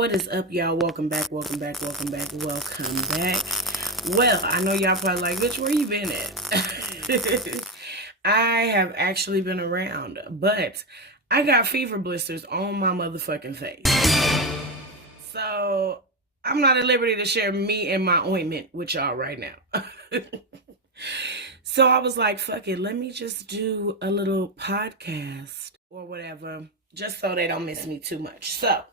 What is up, y'all? Welcome back, welcome back, welcome back, welcome back. Well, I know y'all probably like, bitch, where you been at? I have actually been around, but I got fever blisters on my motherfucking face. So I'm not at liberty to share me and my ointment with y'all right now. So I was like, fuck it, let me just do a little podcast or whatever, just so they don't miss me too much. So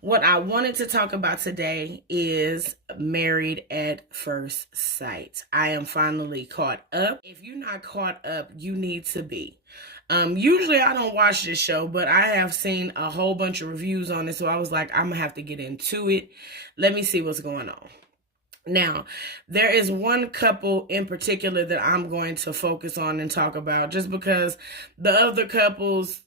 what I wanted to talk about today is Married at First Sight. I am finally caught up. If you're not caught up, you need to be. Usually I don't watch this show, but I have seen a whole bunch of reviews on it, so I was like, I'm gonna have to get into it. Let me see what's going on. Now, there is one couple in particular that I'm going to focus on and talk about, just because the other couples,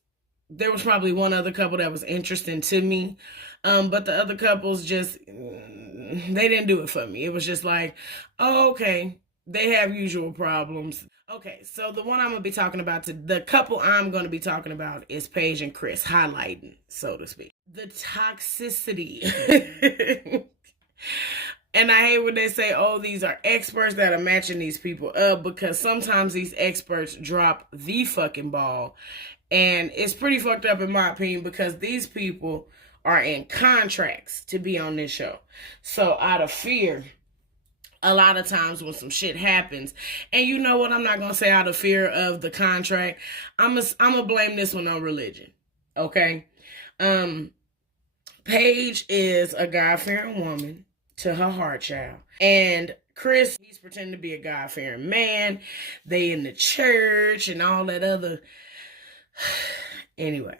there was probably one other couple that was interesting to me. But the other couples just, they didn't do it for me. It was just like, oh, okay, they have usual problems. Okay, so the one I'm going to be talking about, the couple I'm going to be talking about is Paige and Chris, highlighting, so to speak. The toxicity. And I hate when they say, oh, these are experts that are matching these people up, because sometimes these experts drop the fucking ball. And it's pretty fucked up in my opinion, because these people are in contracts to be on this show. So out of fear, a lot of times when some shit happens, and you know what, I'm not going to say out of fear of the contract, I'm gonna blame this one on religion. Okay? Paige is a God-fearing woman to her heart child. And Chris, he's pretending to be a God-fearing man. They in the church and all that other. Anyway,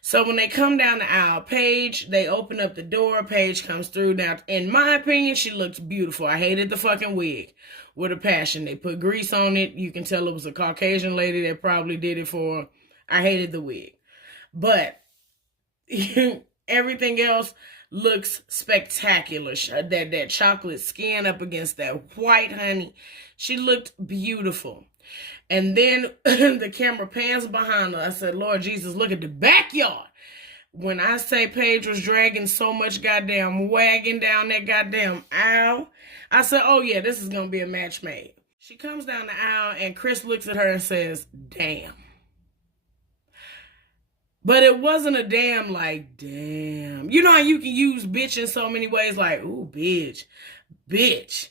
so when they come down the aisle, Paige, they open up the door, Paige comes through. Now, in my opinion, she looks beautiful. I hated the fucking wig with a passion. They put grease on it. You can tell it was a Caucasian lady that probably did it for her. I hated the wig. But everything else looks spectacular. That chocolate skin up against that white honey. She looked beautiful. And then the camera pans behind her. I said, Lord Jesus, look at the backyard. When I say Paige was dragging so much goddamn wagon down that goddamn aisle, I said, oh yeah, this is going to be a match made. She comes down the aisle and Chris looks at her and says, damn. But it wasn't a damn like, damn. You know how you can use bitch in so many ways, like, ooh, bitch, bitch,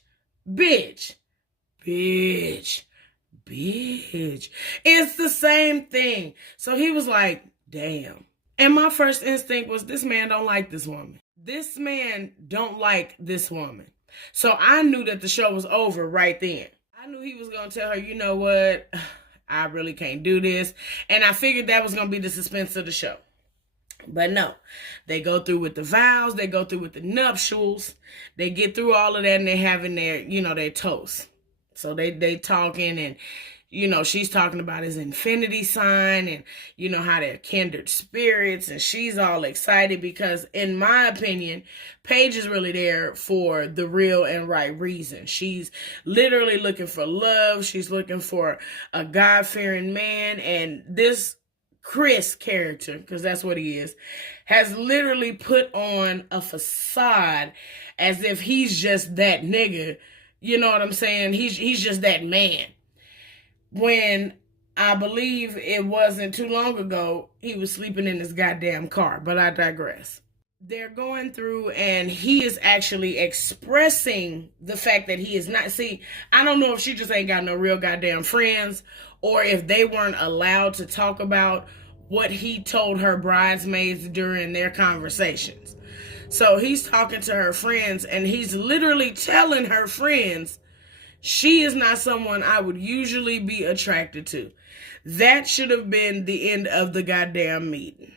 bitch, bitch, bitch. It's the same thing. So he was like, damn. And my first instinct was, this man don't like this woman. This man don't like this woman. So I knew that the show was over right then. I knew he was going to tell her, you know what? I really can't do this. And I figured that was going to be the suspense of the show. But no, they go through with the vows. They go through with the nuptials. They get through all of that and they having their, their toast. So they talking and, she's talking about his infinity sign and, how they're kindred spirits. And she's all excited because, in my opinion, Paige is really there for the real and right reason. She's literally looking for love. She's looking for a God-fearing man. And this Chris character, because that's what he is, has literally put on a facade as if he's just that nigga. You know what I'm saying? He's just that man. When I believe it wasn't too long ago, he was sleeping in his goddamn car. But I digress. They're going through and he is actually expressing the fact that he is not. See, I don't know if she just ain't got no real goddamn friends or if they weren't allowed to talk about what he told her bridesmaids during their conversations. So he's talking to her friends and he's literally telling her friends, she is not someone I would usually be attracted to. That should have been the end of the goddamn meeting.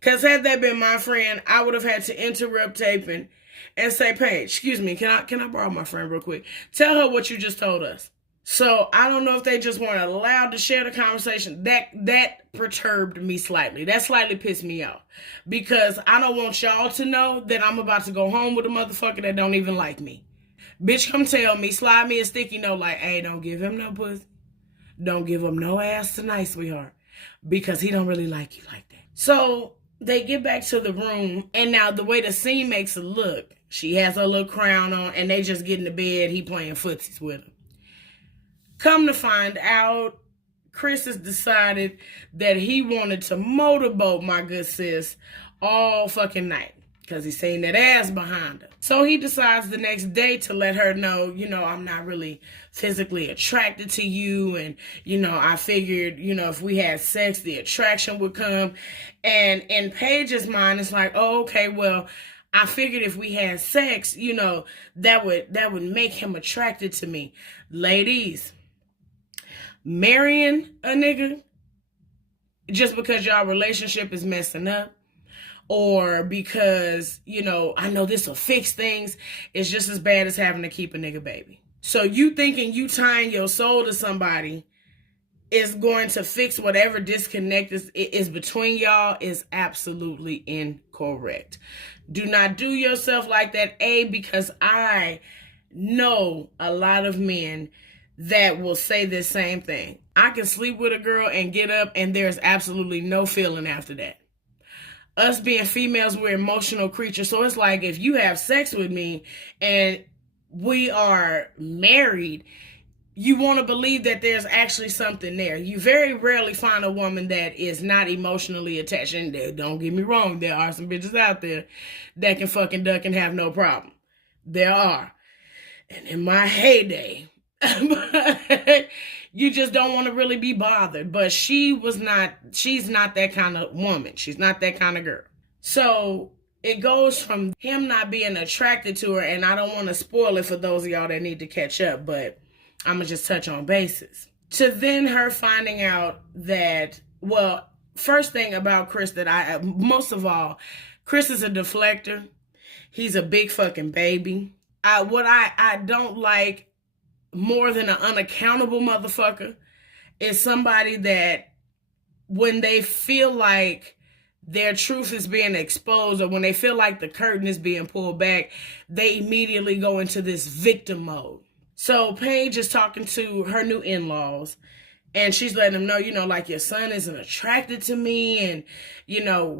Because had that been my friend, I would have had to interrupt taping and say, Paige, excuse me, can I borrow my friend real quick? Tell her what you just told us. So I don't know if they just weren't allowed to share the conversation. That perturbed me slightly. That slightly pissed me off. Because I don't want y'all to know that I'm about to go home with a motherfucker that don't even like me. Bitch, come tell me, slide me a sticky note like, hey, don't give him no pussy. Don't give him no ass tonight, sweetheart. Because he don't really like you like that. So they get back to the room, and now the way the scene makes it look, she has her little crown on, and they just get in the bed. He playing footsies with her. Come to find out, Chris has decided that he wanted to motorboat my good sis all fucking night because he's seen that ass behind her. So he decides the next day to let her know, I'm not really physically attracted to you. And, I figured, if we had sex, the attraction would come. And in Paige's mind, it's like, oh, okay, well, I figured if we had sex, that would make him attracted to me. Ladies, marrying a nigga just because y'all relationship is messing up, or because, I know this will fix things, is just as bad as having to keep a nigga baby. So you thinking you tying your soul to somebody is going to fix whatever disconnect is between y'all is absolutely incorrect. Do not do yourself like that, because I know a lot of men that will say this same thing. I can sleep with a girl and get up and there's absolutely no feeling after that. Us being females, we're emotional creatures. So it's like if you have sex with me and we are married, you want to believe that there's actually something there. You very rarely find a woman that is not emotionally attached. And don't get me wrong, there are some bitches out there that can fucking duck and have no problem. There are. And in my heyday, you just don't want to really be bothered. But she's not that kind of woman. She's not that kind of girl. So it goes from him not being attracted to her, and I don't want to spoil it for those of y'all that need to catch up, but I'm going to just touch on bases. To then her finding out that, well, first thing about Chris most of all, Chris is a deflector. He's a big fucking baby. What I don't like more than an unaccountable motherfucker is somebody that when they feel like their truth is being exposed, or when they feel like the curtain is being pulled back, they immediately go into this victim mode. So Paige is talking to her new in-laws, and she's letting them know, like, your son isn't attracted to me, and,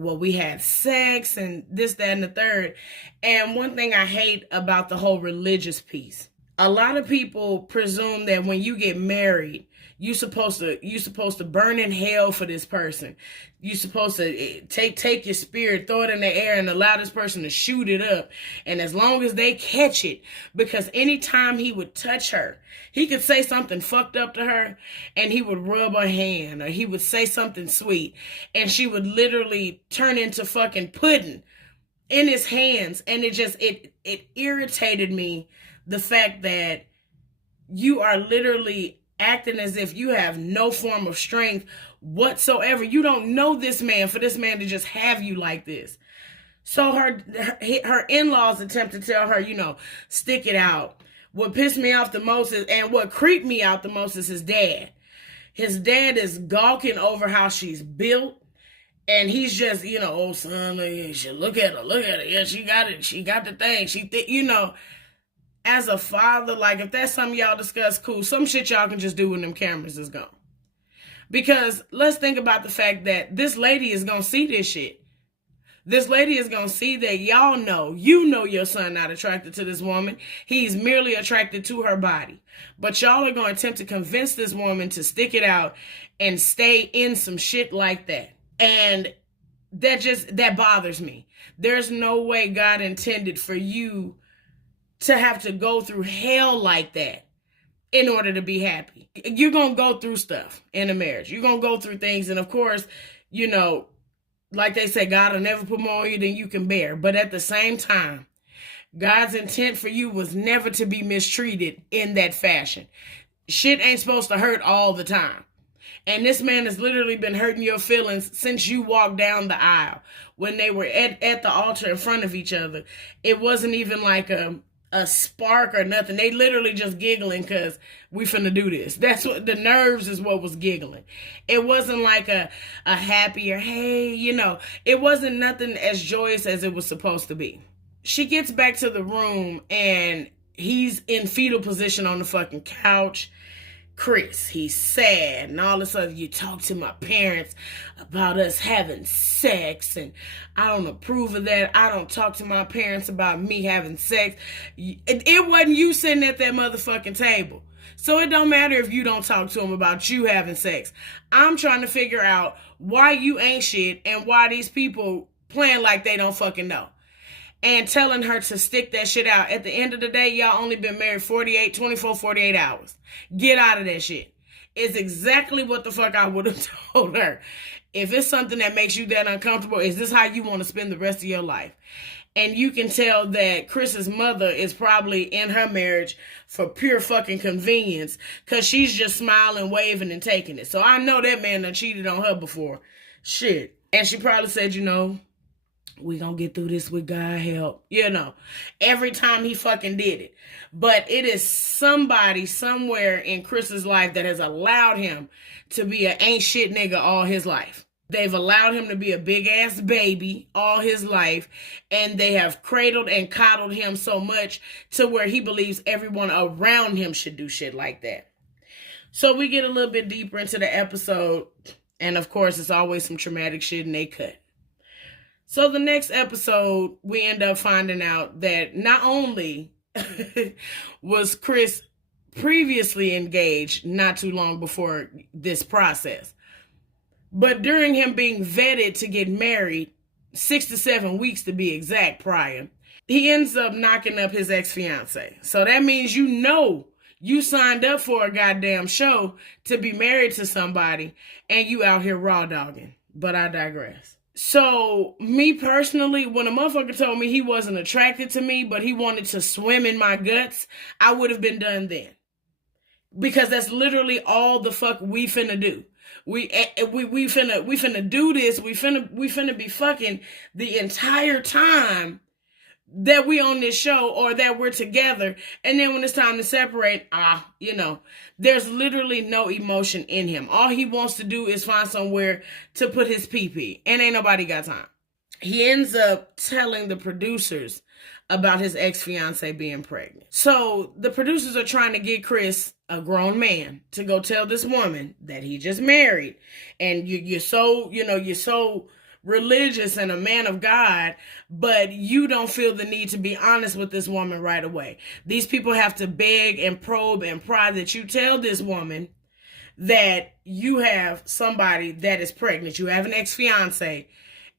well, we had sex, and this, that, and the third. And one thing I hate about the whole religious piece, a lot of people presume that when you get married, you're supposed to burn in hell for this person. You're supposed to take your spirit, throw it in the air, and allow this person to shoot it up. And as long as they catch it, because anytime he would touch her, he could say something fucked up to her, and he would rub her hand, or he would say something sweet, and she would literally turn into fucking pudding in his hands. And it irritated me, the fact that you are literally acting as if you have no form of strength whatsoever. You don't know this man for this man to just have you like this. So her in-laws attempt to tell her, stick it out. What pissed me off the most and what creeped me out the most is his dad. His dad is gawking over how she's built. And he's just, oh, son, you should look at her. Yeah, she got it. She got the thing. As a father, like, if that's something y'all discuss, cool. Some shit y'all can just do when them cameras is gone. Because let's think about the fact that this lady is going to see this shit. This lady is going to see that y'all know, your son not attracted to this woman. He's merely attracted to her body. But y'all are going to attempt to convince this woman to stick it out and stay in some shit like that. And that bothers me. There's no way God intended for you to have to go through hell like that in order to be happy. You're going to go through stuff in a marriage. You're going to go through things. And of course, like they say, God will never put more on you than you can bear. But at the same time, God's intent for you was never to be mistreated in that fashion. Shit ain't supposed to hurt all the time. And this man has literally been hurting your feelings since you walked down the aisle. When they were at the altar in front of each other, it wasn't even like a spark or nothing. They literally just giggling because we finna do this. That's what the nerves is what was giggling. It wasn't like a happier, hey, it wasn't nothing as joyous as it was supposed to be. She gets back to the room and he's in fetal position on the fucking couch. Chris, he's sad, and all of a sudden you talk to my parents about us having sex, and I don't approve of that. I don't talk to my parents about me having sex. It wasn't you sitting at that motherfucking table. So it don't matter if you don't talk to them about you having sex. I'm trying to figure out why you ain't shit and why these people playing like they don't fucking know. And telling her to stick that shit out. At the end of the day, y'all only been married 48 hours. Get out of that shit. It's exactly what the fuck I would have told her. If it's something that makes you that uncomfortable, is this how you want to spend the rest of your life? And you can tell that Chris's mother is probably in her marriage for pure fucking convenience, because she's just smiling, waving, and taking it. So I know that man done cheated on her before. Shit. And she probably said, we gonna get through this with God help. Every time he fucking did it. But it is somebody somewhere in Chris's life that has allowed him to be an ain't shit nigga all his life. They've allowed him to be a big ass baby all his life, and they have cradled and coddled him so much to where he believes everyone around him should do shit like that. So we get a little bit deeper into the episode, and of course it's always some traumatic shit and they cut. So the next episode, we end up finding out that not only was Chris previously engaged not too long before this process, but during him being vetted to get married, 6 to 7 weeks to be exact prior, he ends up knocking up his ex-fiance. So that means you signed up for a goddamn show to be married to somebody and you out here raw dogging. But I digress. So, me personally, when a motherfucker told me he wasn't attracted to me, but he wanted to swim in my guts, I would have been done then. Because that's literally all the fuck we finna do. We finna do this. We finna be fucking the entire time that we on this show or that we're together. And then when it's time to separate, there's literally no emotion in him. All he wants to do is find somewhere to put his pee-pee, and ain't nobody got time. He ends up telling the producers about his ex-fiance being pregnant. So the producers are trying to get Chris, a grown man, to go tell this woman that he just married. And you're so religious and a man of God, but you don't feel the need to be honest with this woman right away. These people have to beg and probe and pry that you tell this woman that you have somebody that is pregnant. You have an ex-fiance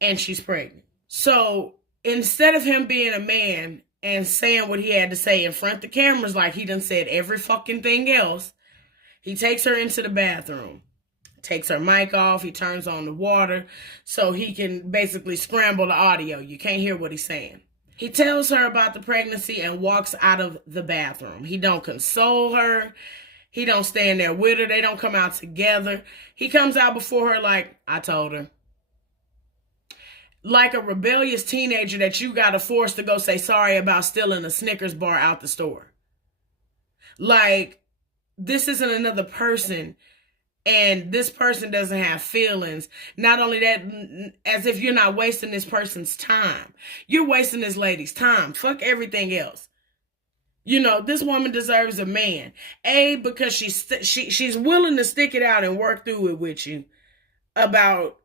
and she's pregnant. So instead of him being a man and saying what he had to say in front of the cameras like he done said every fucking thing else, he takes her into the bathroom. Takes her mic off. He turns on the water so he can basically scramble the audio. You can't hear what he's saying. He tells her about the pregnancy and walks out of the bathroom. He don't console her. He don't stand there with her. They don't come out together. He comes out before her like, I told her. Like a rebellious teenager that you got to force to go say sorry about stealing a Snickers bar out the store. Like, this isn't another person. And this person doesn't have feelings. Not only that, as if you're not wasting this person's time. You're wasting this lady's time. Fuck everything else. This woman deserves a man. Because she's willing to stick it out and work through it with you about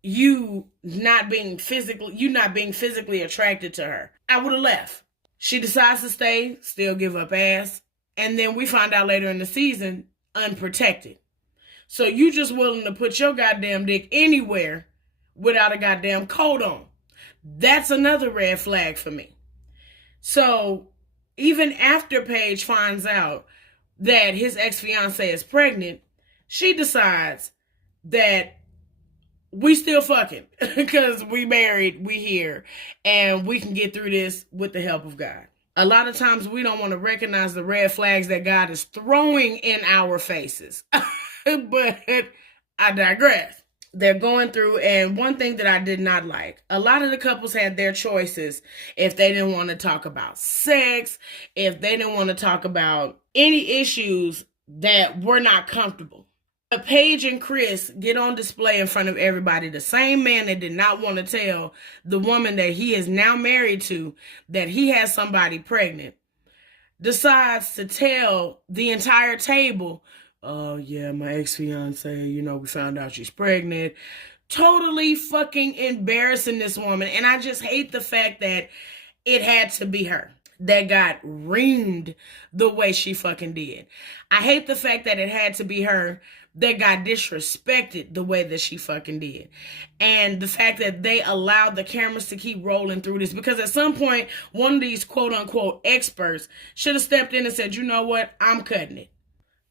you not being physically attracted to her. I would have left. She decides to stay, still give up ass. And then we find out later in the season, unprotected. So you just willing to put your goddamn dick anywhere without a goddamn coat on. That's another red flag for me. So even after Paige finds out that his ex-fiance is pregnant, she decides that we still fucking because we married, we here, and we can get through this with the help of God. A lot of times we don't want to recognize the red flags that God is throwing in our faces. But I digress. They're going through, and one thing that I did not like, a lot of the couples had their choices if they didn't want to talk about sex, if they didn't want to talk about any issues that were not comfortable. But Paige and Chris get on display in front of everybody. The same man that did not want to tell the woman that he is now married to that he has somebody pregnant decides to tell the entire table, oh yeah, my ex-fiance, we found out she's pregnant. Totally fucking embarrassing this woman. And I just hate the fact that it had to be her that got reamed the way she fucking did. I hate the fact that it had to be her that got disrespected the way that she fucking did. And the fact that they allowed the cameras to keep rolling through this, because at some point, one of these quote unquote experts should have stepped in and said, you know what, I'm cutting it.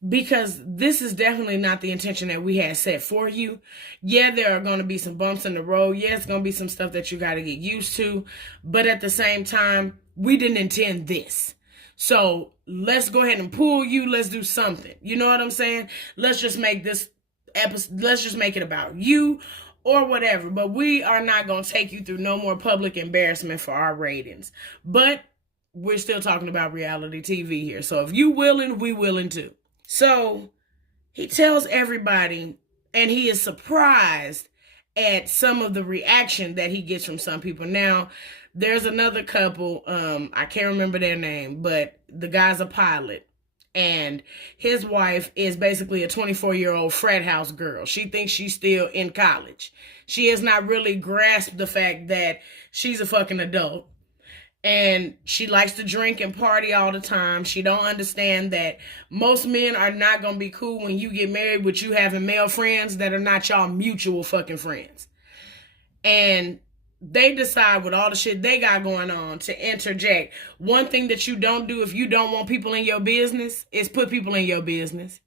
Because this is definitely not the intention that we had set for you. Yeah, there are going to be some bumps in the road. Yeah, it's going to be some stuff that you got to get used to. But at the same time, we didn't intend this. So let's go ahead and pull you. Let's do something. You know what I'm saying? Let's just make this episode, let's just make it about you or whatever. But we are not going to take you through no more public embarrassment for our ratings. But we're still talking about reality TV here. So if you willing, we willing too. So he tells everybody, and he is surprised at some of the reaction that he gets from some people. Now, there's another couple, I can't remember their name, but the guy's a pilot, and his wife is basically a 24-year-old frat house girl. She thinks she's still in college. She has not really grasped the fact that she's a fucking adult. And she likes to drink and party all the time. She don't understand that most men are not going to be cool when you get married with you having male friends that are not y'all mutual fucking friends. And they decide with all the shit they got going on to interject. One thing that you don't do if you don't want people in your business is put people in your business.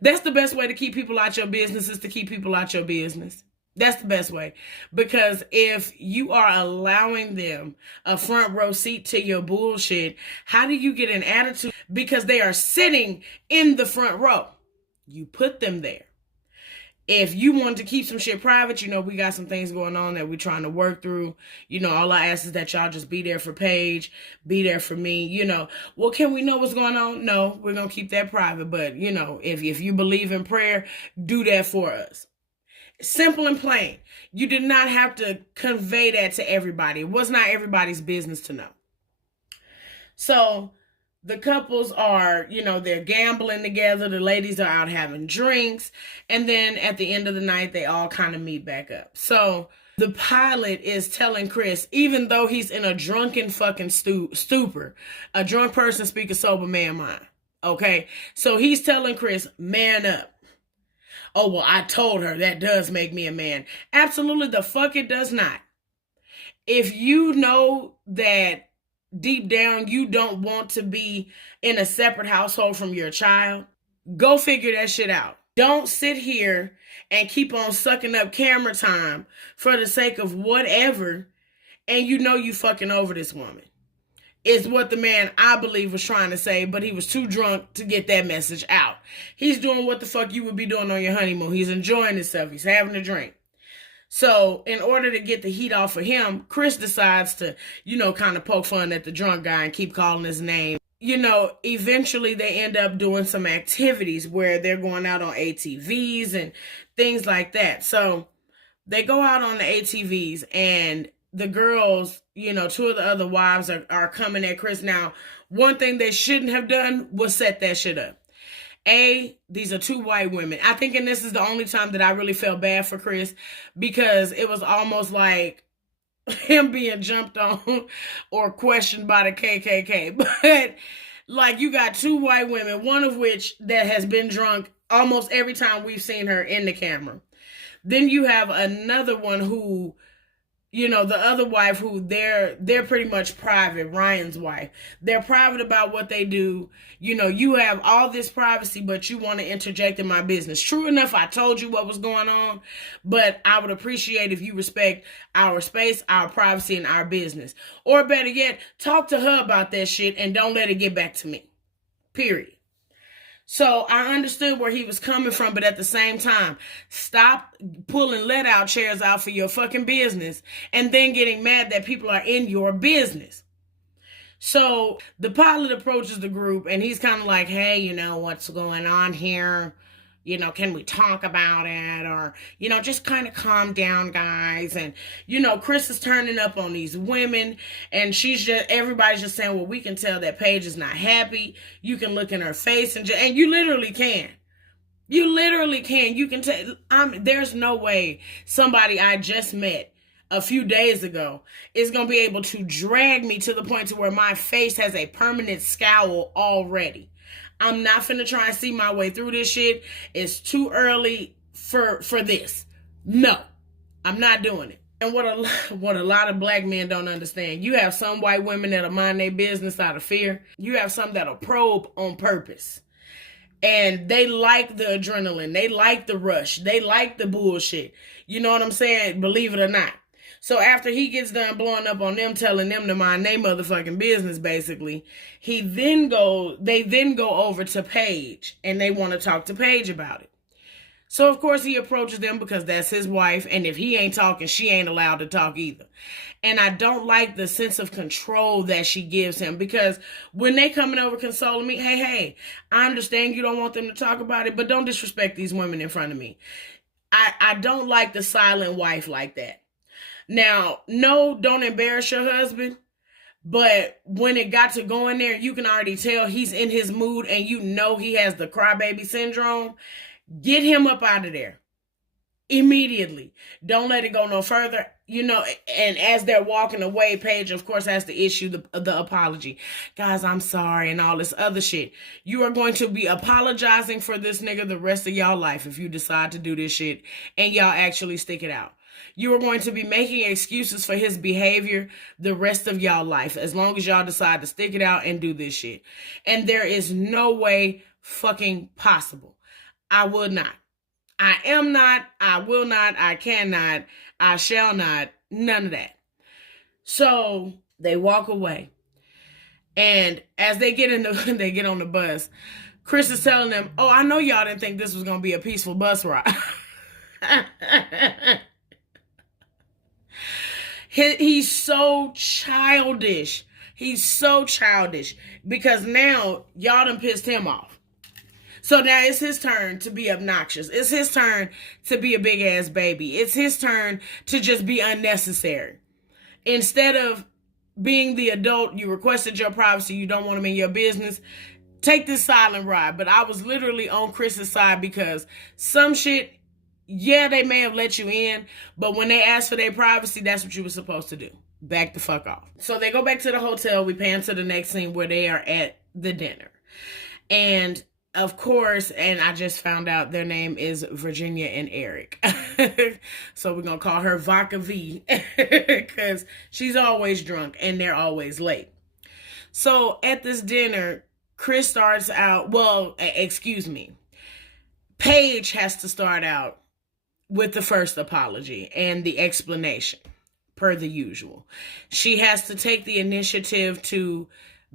That's the best way to keep people out your business, is to keep people out your business. That's the best way. Because if you are allowing them a front row seat to your bullshit, how do you get an attitude? Because they are sitting in the front row. You put them there. If you want to keep some shit private, we got some things going on that we're trying to work through. All I ask is that y'all just be there for Paige, be there for me. Well, can we know what's going on? No, we're going to keep that private. But, if you believe in prayer, do that for us. Simple and plain. You did not have to convey that to everybody. It was not everybody's business to know. So the couples are, they're gambling together. The ladies are out having drinks. And then at the end of the night, they all kind of meet back up. So the pilot is telling Chris, even though he's in a drunken fucking stupor, a drunk person speak a sober man mind. Okay? So he's telling Chris, man up. Oh, well, I told her that does make me a man. Absolutely the fuck it does not. If you know that deep down you don't want to be in a separate household from your child, go figure that shit out. Don't sit here and keep on sucking up camera time for the sake of whatever, and you fucking over this woman. Is what the man, I believe, was trying to say, but he was too drunk to get that message out. He's doing what the fuck you would be doing on your honeymoon. He's enjoying himself. He's having a drink. So in order to get the heat off of him, Chris decides to, kind of poke fun at the drunk guy and keep calling his name. Eventually they end up doing some activities where they're going out on ATVs and things like that. So they go out on the ATVs, and the girls, two of the other wives are coming at Chris. Now, one thing they shouldn't have done was set that shit up. These are two white women. I think, and this is the only time that I really felt bad for Chris, because it was almost like him being jumped on or questioned by the KKK. But, you got two white women, one of which that has been drunk almost every time we've seen her in the camera. Then you have another one who, the other wife who they're pretty much private, Ryan's wife. They're private about what they do. You have all this privacy, but you want to interject in my business. True enough, I told you what was going on, but I would appreciate if you respect our space, our privacy, and our business. Or better yet, talk to her about that shit and don't let it get back to me. Period. So I understood where he was coming from, but at the same time, stop pulling let-out chairs out for your fucking business and then getting mad that people are in your business. So the pilot approaches the group, and he's kind of like, hey, what's going on here? Can we talk about it? Or, just kind of calm down, guys. And, Chris is turning up on these women, and everybody's just saying, well, we can tell that Paige is not happy. You can look in her face, and you literally can. You literally can. You can tell. There's no way somebody I just met a few days ago is going to be able to drag me to the point to where my face has a permanent scowl already. I'm not finna try and see my way through this shit. It's too early for this. No, I'm not doing it. And what a lot of black men don't understand, you have some white women that'll mind their business out of fear. You have some that'll probe on purpose. And they like the adrenaline. They like the rush. They like the bullshit. You know what I'm saying? Believe it or not. So after he gets done blowing up on them, telling them to mind their motherfucking business, basically, they then go over to Paige, and they want to talk to Paige about it. So, of course, he approaches them because that's his wife, and if he ain't talking, she ain't allowed to talk either. And I don't like the sense of control that she gives him, because when they coming over consoling me, hey, I understand you don't want them to talk about it, but don't disrespect these women in front of me. I don't like the silent wife like that. Now, no, don't embarrass your husband, but when it got to going there, you can already tell he's in his mood, and he has the crybaby syndrome. Get him up out of there immediately. Don't let it go no further. And as they're walking away, Paige, of course, has to issue the apology. Guys, I'm sorry, and all this other shit. You are going to be apologizing for this nigga the rest of y'all life if you decide to do this shit and y'all actually stick it out. You are going to be making excuses for his behavior the rest of y'all life as long as y'all decide to stick it out and do this shit. And there is no way fucking possible. I would not. I am not. I will not. I cannot. I shall not. None of that. So they walk away. And as they get on the bus, Chris is telling them, oh, I know y'all didn't think this was going to be a peaceful bus ride. He's so childish. He's so childish because now y'all done pissed him off. So now it's his turn to be obnoxious. It's his turn to be a big ass baby. It's his turn to just be unnecessary. Instead of being the adult, you requested your privacy, you don't want him in your business, take this silent ride. But I was literally on Chris's side because some shit, yeah, they may have let you in, but when they asked for their privacy, that's what you were supposed to do. Back the fuck off. So they go back to the hotel. We pan to the next scene where they are at the dinner. And of course, and I just found out their name is Virginia and Eric. So we're going to call her Vodka V because she's always drunk and they're always late. So at this dinner, Chris starts out, Paige has to start out with the first apology and the explanation, per the usual. She has to take the initiative to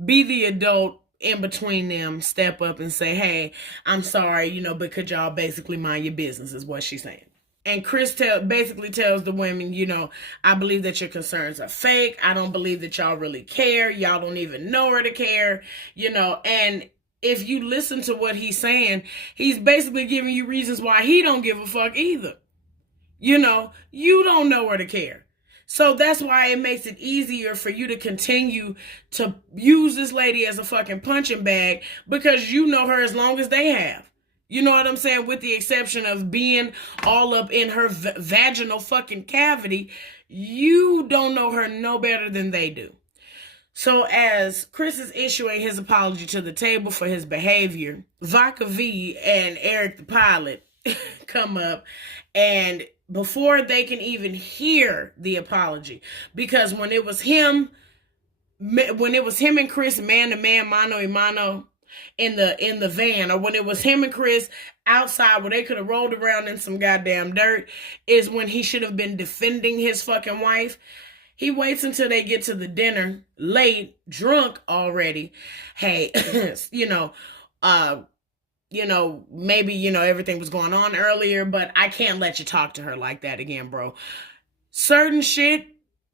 be the adult in between them, step up and say, hey, I'm sorry, but could y'all basically mind your business, is what she's saying. And Chris basically tells the women, I believe that your concerns are fake. I don't believe that y'all really care. Y'all don't even know her to care, and if you listen to what he's saying, he's basically giving you reasons why he don't give a fuck either. You don't know her to care. So that's why it makes it easier for you to continue to use this lady as a fucking punching bag because you know her as long as they have. You know what I'm saying? With the exception of being all up in her vaginal fucking cavity, you don't know her no better than they do. So as Chris is issuing his apology to the table for his behavior, Vodka V and Eric the pilot come up, and before they can even hear the apology, because when it was him and Chris man to man, mano a mano in the van, or when it was him and Chris outside where they could have rolled around in some goddamn dirt, is when he should have been defending his fucking wife. He waits until they get to the dinner, late, drunk already. Hey, maybe, everything was going on earlier, but I can't let you talk to her like that again, bro. Certain shit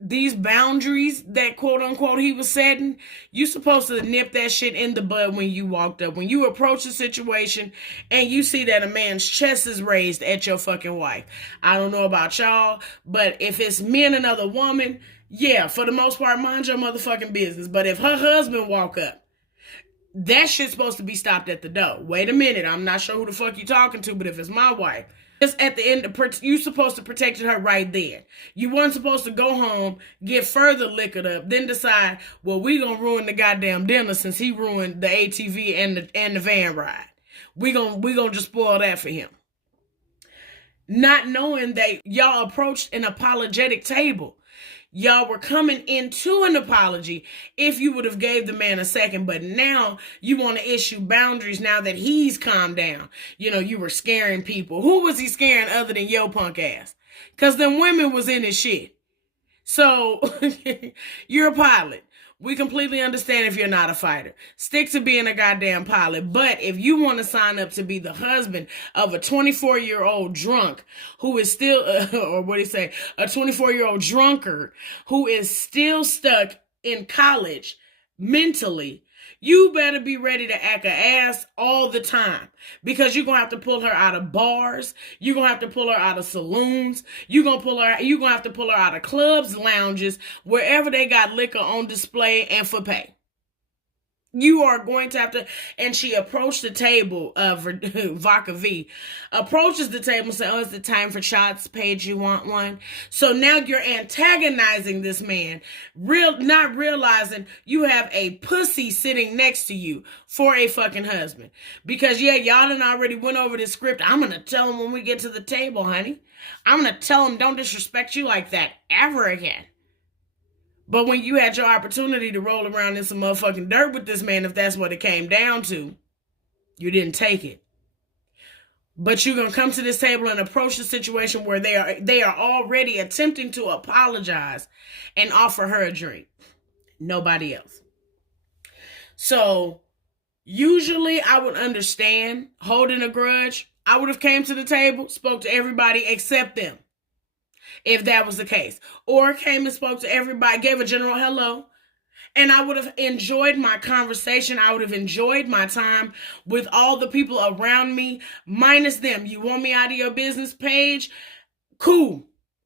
these boundaries that quote unquote he was setting, you supposed to nip that shit in the bud when you walked up. When you approach the situation and you see that a man's chest is raised at your fucking wife. I don't know about y'all, but if it's me and another woman, yeah, for the most part, mind your motherfucking business. But if her husband walk up, that shit's supposed to be stopped at the door. Wait a minute, I'm not sure who the fuck you talking to, but if it's my wife, just at the end, you supposed to protect her right there. You weren't supposed to go home, get further liquored up, then decide, well, we gonna ruin the goddamn dinner since he ruined the ATV and the van ride. We gonna just spoil that for him. Not knowing that y'all approached an apologetic table. Y'all were coming into an apology if you would have gave the man a second, but now you want to issue boundaries now that he's calmed down. You know, you were scaring people. Who was he scaring other than your punk ass? Because them women was in his shit. So, you're a pilot. We completely understand if you're not a fighter. Stick to being a goddamn pilot. But if you want to sign up to be the husband of a 24-year-old drunk who is still, or what do you say, a 24-year-old drunkard who is still stuck in college mentally, you better be ready to act an ass all the time, because you're going to have to pull her out of bars. You're going to have to pull her out of saloons. You're going to have to pull her out of clubs, lounges, wherever they got liquor on display and for pay. You are going to have to, and she approached the table, Vodka V, approaches the table and says, oh, it's the time for shots, Paige, you want one? So now you're antagonizing this man, not realizing you have a pussy sitting next to you for a fucking husband. Because, yeah, y'all done already went over the script. I'm going to tell him when we get to the table, honey. I'm going to tell him don't disrespect you like that ever again. But when you had your opportunity to roll around in some motherfucking dirt with this man, if that's what it came down to, you didn't take it. But you're going to come to this table and approach the situation where they are already attempting to apologize and offer her a drink. Nobody else. So, usually I would understand holding a grudge. I would have came to the table, spoke to everybody except them, if that was the case. Or came and spoke to everybody, gave a general hello, and I would have enjoyed my conversation. I would have enjoyed my time with all the people around me, minus them. You want me out of your business, Paige? Cool.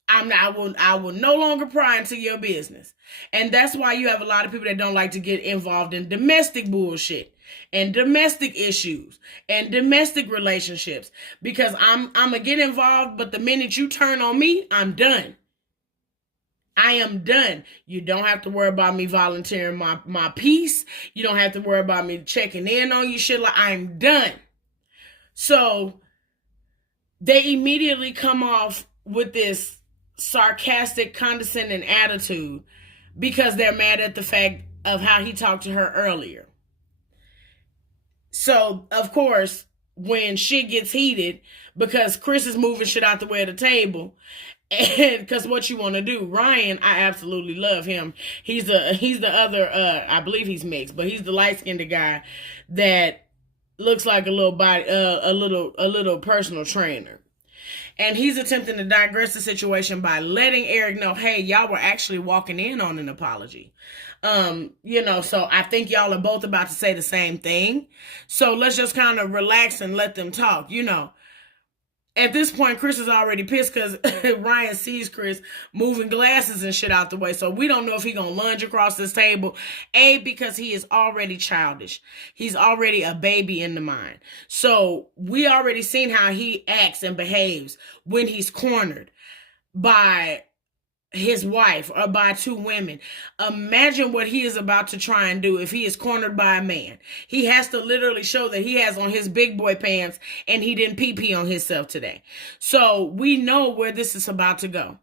I will no longer pry into your business. And that's why you have a lot of people that don't like to get involved in domestic bullshit and domestic issues and domestic relationships, because I'm gonna get involved, but the minute you turn on me, I'm done. I am done. You don't have to worry about me volunteering my piece. You don't have to worry about me checking in on you shit. Like, I'm done. So they immediately come off with this sarcastic, condescending attitude because they're mad at the fact of how he talked to her earlier. So, of course, when shit gets heated, because Chris is moving shit out the way of the table, and because what you want to do, Ryan, I absolutely love him. He's the other, I believe he's mixed, but he's the light-skinned guy that looks like a little personal trainer. And he's attempting to digress the situation by letting Eric know, hey, y'all were actually walking in on an apology. So I think y'all are both about to say the same thing. So let's just kind of relax and let them talk, At this point, Chris is already pissed because Ryan sees Chris moving glasses and shit out the way. So we don't know if he's going to lunge across this table. A, because he is already childish. He's already a baby in the mind. So we already seen how he acts and behaves when he's cornered by his wife or by two women. Imagine what he is about to try and do if he is cornered by a man. He has to literally show that he has on his big boy pants and he didn't pee on himself today. So we know where this is about to go.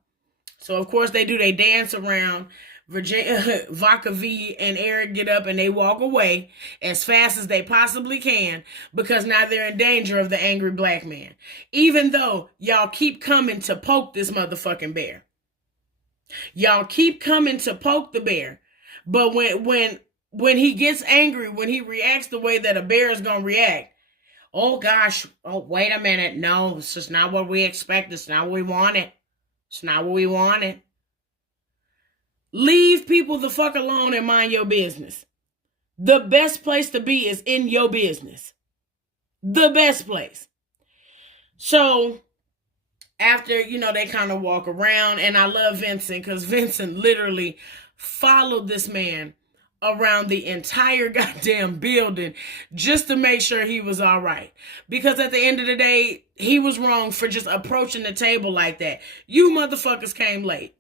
So of course they do, they dance around. Vodka V and Eric get up and they walk away as fast as they possibly can, because now they're in danger of the angry black man. Even though y'all keep coming to poke this motherfucking bear. Y'all keep coming to poke the bear. But when he gets angry, when he reacts the way that a bear is going to react, oh gosh, oh wait a minute, no, this is not what we expect. It's not what we wanted. It's not what we wanted. Leave people the fuck alone and mind your business. The best place to be is in your business. The best place. So after, they kind of walk around, and I love Vincent because Vincent literally followed this man around the entire goddamn building just to make sure he was all right. Because at the end of the day, he was wrong for just approaching the table like that. You motherfuckers came late.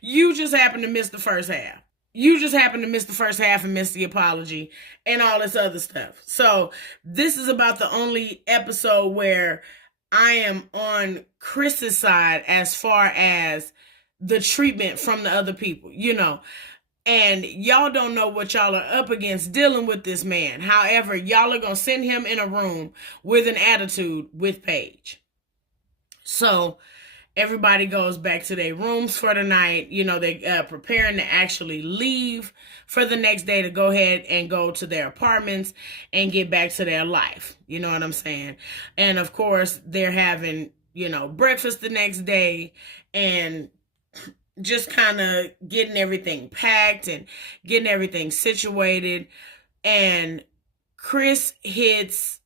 You just happened to miss the first half. You just happened to miss the first half and miss the apology and all this other stuff. So this is about the only episode where I am on Chris's side as far as the treatment from the other people, And y'all don't know what y'all are up against dealing with this man. However, y'all are going to send him in a room with an attitude with Paige. So everybody goes back to their rooms for the night. They preparing to actually leave for the next day to go ahead and go to their apartments and get back to their life. You know what I'm saying? And of course, they're having, breakfast the next day and just kind of getting everything packed and getting everything situated. And Chris hits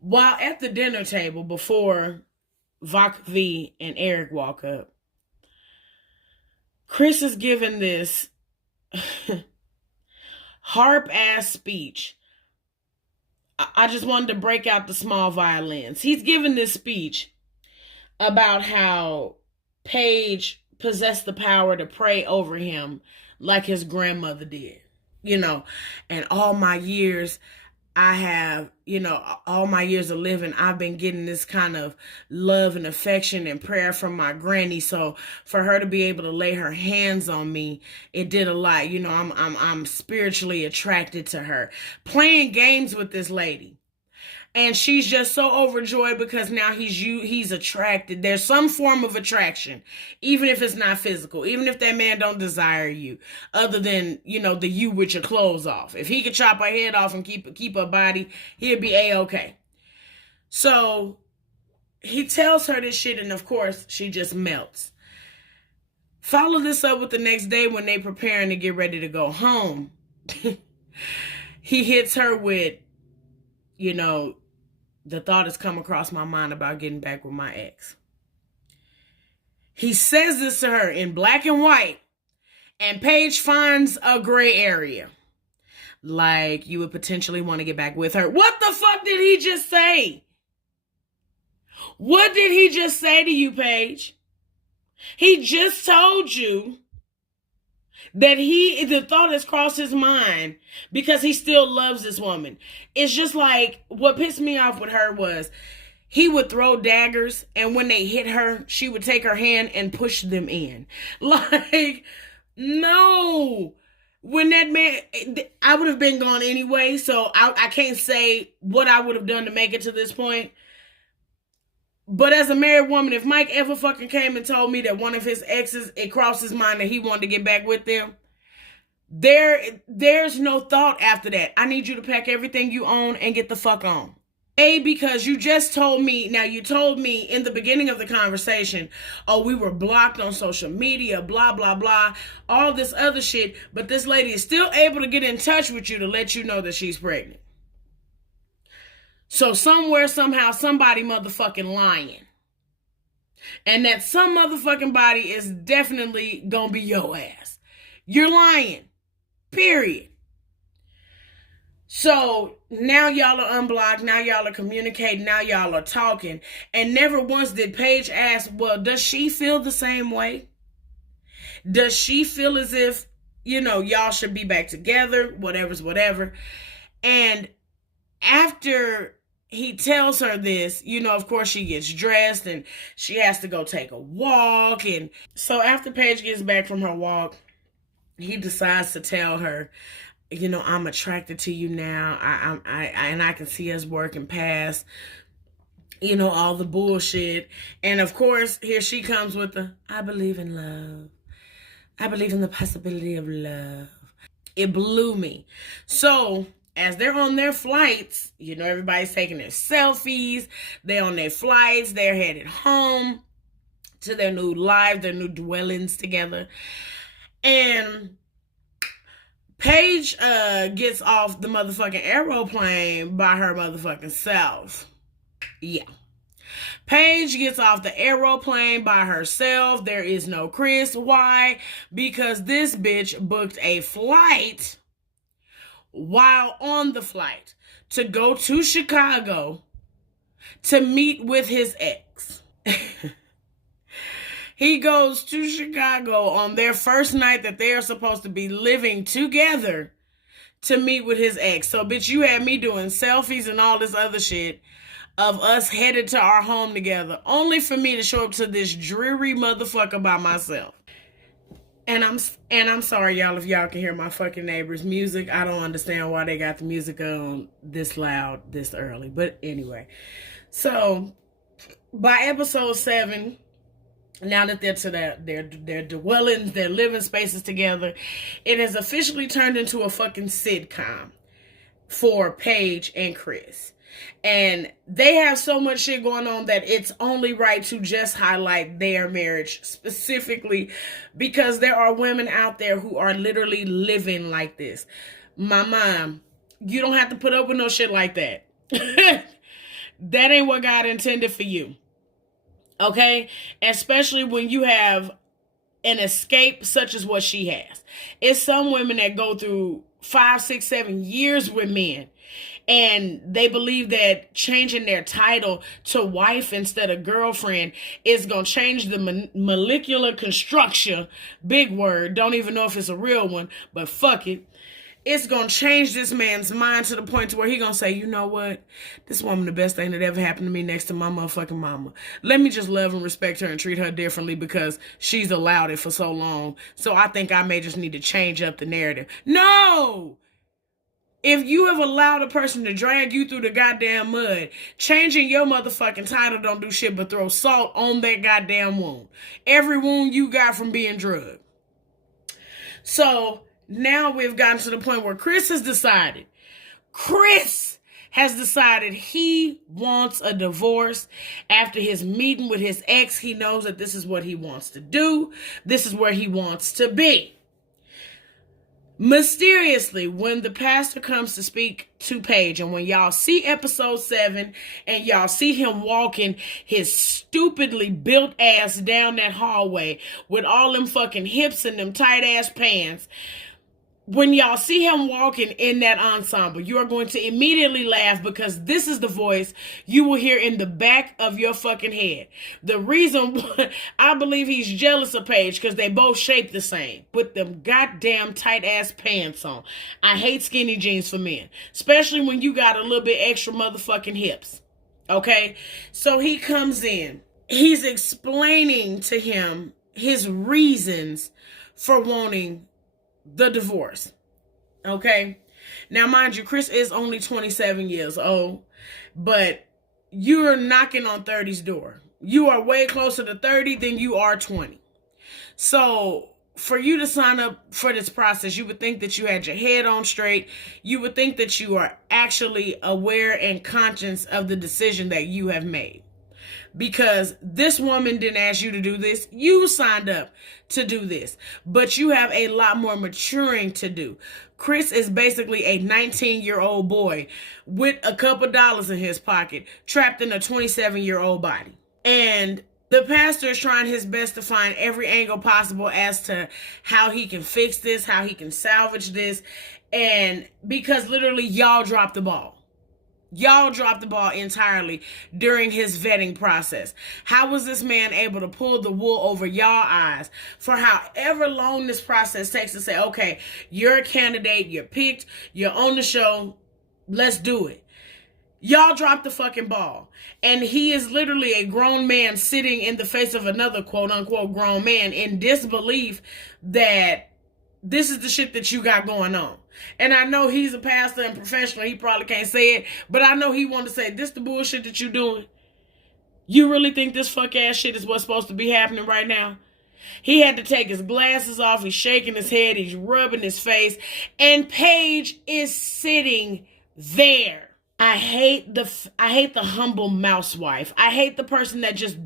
while at the dinner table before Vodka V and Eric walk up, Chris is giving this harp-ass speech. I just wanted to break out the small violins. He's giving this speech about how Paige possessed the power to pray over him like his grandmother did. And all my years, I have, all my years of living, I've been getting this kind of love and affection and prayer from my granny. So for her to be able to lay her hands on me, it did a lot. I'm spiritually attracted to her. Playing games with this lady. And she's just so overjoyed because now he's attracted. There's some form of attraction, even if it's not physical, even if that man don't desire you, other than, the you with your clothes off. If he could chop her head off and keep her body, he'd be A-okay. So he tells her this shit, and of course, she just melts. Follow this up with the next day when they preparing to get ready to go home. He hits her with, the thought has come across my mind about getting back with my ex. He says this to her in black and white, and Paige finds a gray area. Like, you would potentially want to get back with her. What the fuck did he just say? What did he just say to you, Paige? He just told you that the thought has crossed his mind because he still loves this woman. It's just like, what pissed me off with her was he would throw daggers, and when they hit her, she would take her hand and push them in. Like, no. When that man, I would have been gone anyway, so I can't say what I would have done to make it to this point. But as a married woman, if Mike ever fucking came and told me that one of his exes, it crossed his mind that he wanted to get back with them, there's no thought after that. I need you to pack everything you own and get the fuck on. Because you just told me, now you told me in the beginning of the conversation, oh, we were blocked on social media, blah, blah, blah, all this other shit, but this lady is still able to get in touch with you to let you know that she's pregnant. So somewhere, somehow, somebody motherfucking lying. And that some motherfucking body is definitely gonna be your ass. You're lying. Period. So now y'all are unblocked. Now y'all are communicating. Now y'all are talking. And never once did Paige ask, well, does she feel the same way? Does she feel as if, y'all should be back together? Whatever's whatever. And after he tells her this, of course she gets dressed and she has to go take a walk. And so after Paige gets back from her walk, he decides to tell her, I'm attracted to you now. I can see us working past, all the bullshit. And of course, here she comes with I believe in love. I believe in the possibility of love. It blew me. So as they're on their flights, everybody's taking their selfies. They're on their flights. They're headed home. to their new lives, their new dwellings together. And Paige gets off the motherfucking aeroplane by her motherfucking self. Yeah. Paige gets off the aeroplane by herself. There is no Chris. Why? Because this bitch booked a flight while on the flight to go to Chicago to meet with his ex. He goes to Chicago on their first night that they are supposed to be living together to meet with his ex. So, bitch, you had me doing selfies and all this other shit of us headed to our home together, only for me to show up to this dreary motherfucker by myself. And I'm sorry, y'all, if y'all can hear my fucking neighbor's music. I don't understand why they got the music on this loud this early. But anyway, so by episode 7, now that they're to their dwellings, their living spaces together, it has officially turned into a fucking sitcom for Paige and Chris. And they have so much shit going on that it's only right to just highlight their marriage specifically, because there are women out there who are literally living like this. My mom, you don't have to put up with no shit like that. That ain't what God intended for you. Okay? Especially when you have an escape such as what she has. It's some women that go through 5, 6, 7 years with men, and they believe that changing their title to wife instead of girlfriend is going to change the molecular construction. Big word. Don't even know if it's a real one, but fuck it. It's going to change this man's mind to the point to where he going to say, you know what? This woman the best thing that ever happened to me next to my motherfucking mama. Let me just love and respect her and treat her differently because she's allowed it for so long. So I think I may just need to change up the narrative. No! If you have allowed a person to drag you through the goddamn mud, changing your motherfucking title don't do shit but throw salt on that goddamn wound. Every wound you got from being drugged. So now we've gotten to the point where Chris has decided he wants a divorce. After his meeting with his ex, he knows that this is what he wants to do. This is where he wants to be. Mysteriously, when the pastor comes to speak to Paige, and when y'all see episode 7 and y'all see him walking his stupidly built ass down that hallway with all them fucking hips and them tight ass pants, when y'all see him walking in that ensemble, you are going to immediately laugh because this is the voice you will hear in the back of your fucking head. The reason I believe he's jealous of Paige because they both shape the same with them goddamn tight ass pants on. I hate skinny jeans for men, especially when you got a little bit extra motherfucking hips. Okay? So he comes in. He's explaining to him his reasons for wanting the divorce. Okay? Now, mind you, Chris is only 27 years old, but you're knocking on 30's door. You are way closer to 30 than you are 20. So, for you to sign up for this process, you would think that you had your head on straight. You would think that you are actually aware and conscious of the decision that you have made. Because this woman didn't ask you to do this. You signed up to do this. But you have a lot more maturing to do. Chris is basically a 19-year-old boy with a couple dollars in his pocket, trapped in a 27-year-old body. And the pastor is trying his best to find every angle possible as to how he can fix this, how he can salvage this. And because literally y'all dropped the ball. Y'all dropped the ball entirely during his vetting process. How was this man able to pull the wool over y'all eyes for however long this process takes to say, okay, you're a candidate, you're picked, you're on the show, let's do it. Y'all dropped the fucking ball. And he is literally a grown man sitting in the face of another quote unquote grown man in disbelief that this is the shit that you got going on. And I know he's a pastor and professional. He probably can't say it. But I know he wanted to say, this the bullshit that you doing? You really think this fuck ass shit is what's supposed to be happening right now? He had to take his glasses off. He's shaking his head. He's rubbing his face. And Paige is sitting there. I hate the humble mousewife. I hate the person that just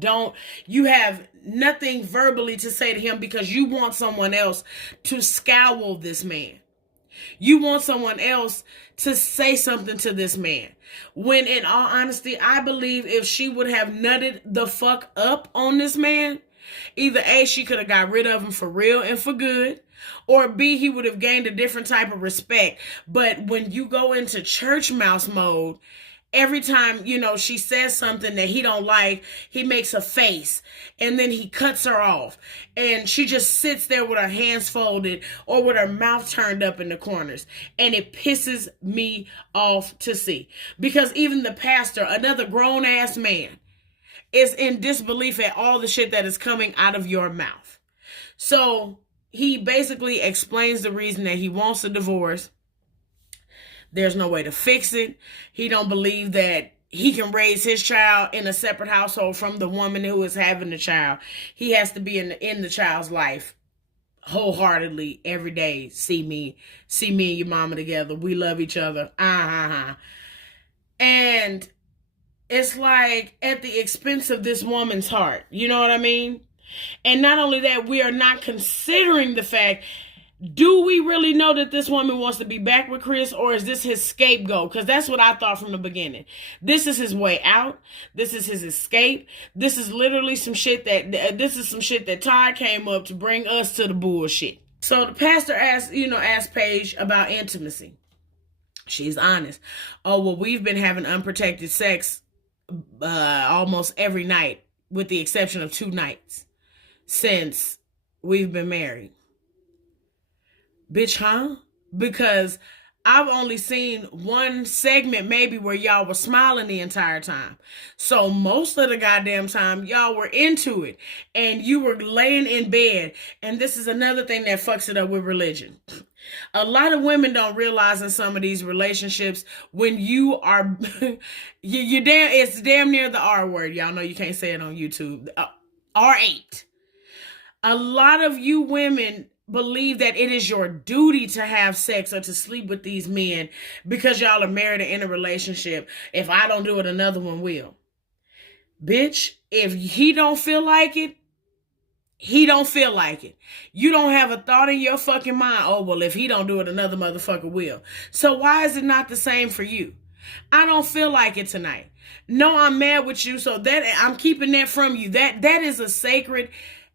you have nothing verbally to say to him because you want someone else to scowl this man. You want someone else to say something to this man. When in all honesty, I believe if she would have nutted the fuck up on this man, either A, she could have got rid of him for real and for good, or B, he would have gained a different type of respect. But when you go into church mouse mode, every time, she says something that he don't like, he makes a face and then he cuts her off. And she just sits there with her hands folded or with her mouth turned up in the corners. And it pisses me off to see. Because even the pastor, another grown ass man, is in disbelief at all the shit that is coming out of your mouth. So he basically explains the reason that he wants a divorce. There's no way to fix it. He don't believe that he can raise his child in a separate household from the woman who is having the child. He has to be in the child's life wholeheartedly every day. See me and your mama together. We love each other. And it's like at the expense of this woman's heart. You know what I mean? And not only that, we are not considering the fact, do we really know that this woman wants to be back with Chris, or is this his scapegoat? Because that's what I thought from the beginning. This is his way out. This is his escape. This is literally some shit that Todd came up to bring us to the bullshit. So the pastor asked Paige about intimacy. She's honest. Oh, well, we've been having unprotected sex almost every night, with the exception of 2 nights since we've been married. Bitch, huh? Because I've only seen one segment maybe where y'all were smiling the entire time. So most of the goddamn time, y'all were into it. And you were laying in bed. And this is another thing that fucks it up with religion. A lot of women don't realize in some of these relationships when you are, it's damn near the R word. Y'all know you can't say it on YouTube. R8. A lot of you women believe that it is your duty to have sex or to sleep with these men because y'all are married and in a relationship. If I don't do it, another one will. Bitch, if he don't feel like it, he don't feel like it. You don't have a thought in your fucking mind, oh, well, if he don't do it, another motherfucker will. So why is it not the same for you? I don't feel like it tonight. No, I'm mad with you, so that I'm keeping that from you. That is a sacred,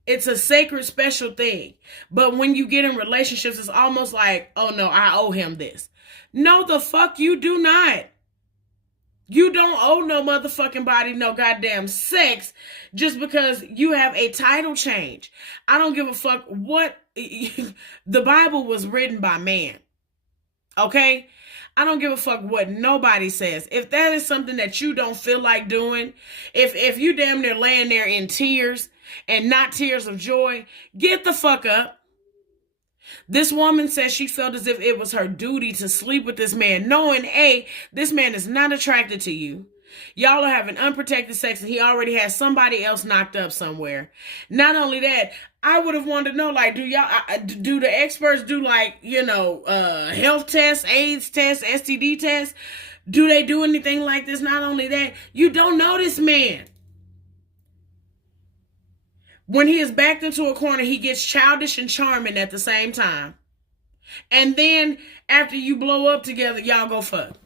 it's a sacred special thing. But when you get in relationships, it's almost like, oh no, I owe him this. No, the fuck you do not. You don't owe no motherfucking body no goddamn sex just because you have a title change. I don't give a fuck what. The Bible was written by man. Okay? I don't give a fuck what nobody says. If that is something that you don't feel like doing, if you damn near laying there in tears and not tears of joy, get the fuck up. This woman says she felt as if it was her duty to sleep with this man, knowing, A, this man is not attracted to you. Y'all are having unprotected sex and he already has somebody else knocked up somewhere. Not only that, I would have wanted to know, like, do the experts do, like, health tests, AIDS tests, STD tests? Do they do anything like this? Not only that, you don't know this man. When he is backed into a corner, he gets childish and charming at the same time. And then after you blow up together, y'all go fuck.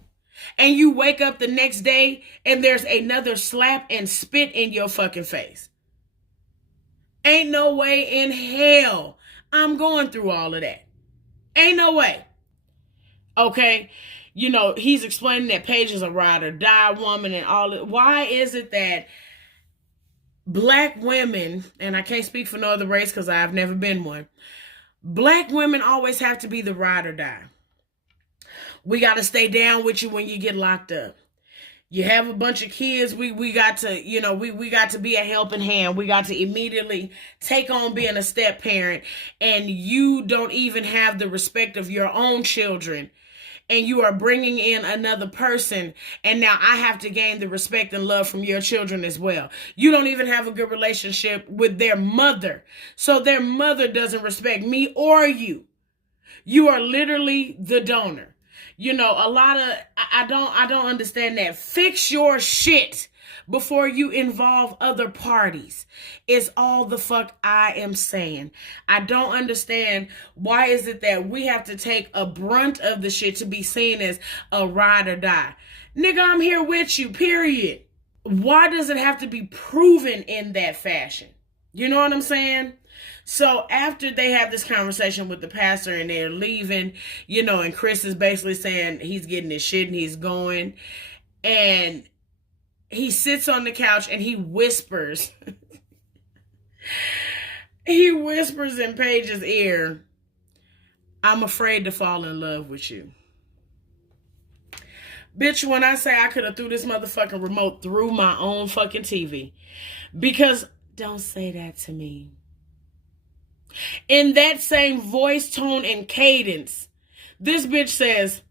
And you wake up the next day and there's another slap and spit in your fucking face. Ain't no way in hell I'm going through all of that. Ain't no way. Okay? He's explaining that Paige is a ride or die woman and all that. Why is it that Black women, and I can't speak for no other race because I've never been one, Black women always have to be the ride or die? We got to stay down with you when you get locked up. You have a bunch of kids, we got to, we got to be a helping hand. We got to immediately take on being a step parent, and you don't even have the respect of your own children. And you are bringing in another person, and now I have to gain the respect and love from your children as well. You don't even have a good relationship with their mother, so their mother doesn't respect me or you. You are literally the donor. A lot of, I don't understand that. Fix your shit before you involve other parties. Is all the fuck I am saying. I don't understand why is it that we have to take a brunt of the shit to be seen as a ride or die. Nigga, I'm here with you, period. Why does it have to be proven in that fashion? You know what I'm saying? So after they have this conversation with the pastor and they're leaving, and Chris is basically saying he's getting his shit and he's going. And he sits on the couch and he whispers. He whispers in Paige's ear, "I'm afraid to fall in love with you." Bitch, when I say I could have threw this motherfucking remote through my own fucking TV. Because don't say that to me. In that same voice, tone, and cadence, this bitch says,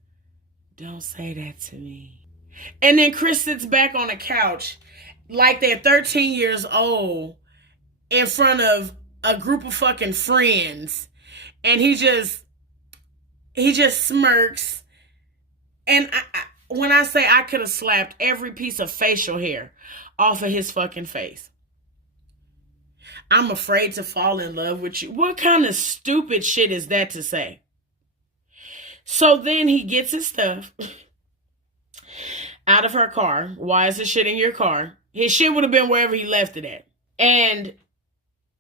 "Don't say that to me." And then Chris sits back on the couch like they're 13 years old in front of a group of fucking friends. And he just smirks. And when I say I could have slapped every piece of facial hair off of his fucking face. I'm afraid to fall in love with you. What kind of stupid shit is that to say? So then he gets his stuff out of her car. Why is his shit in your car? His shit would have been wherever he left it at. And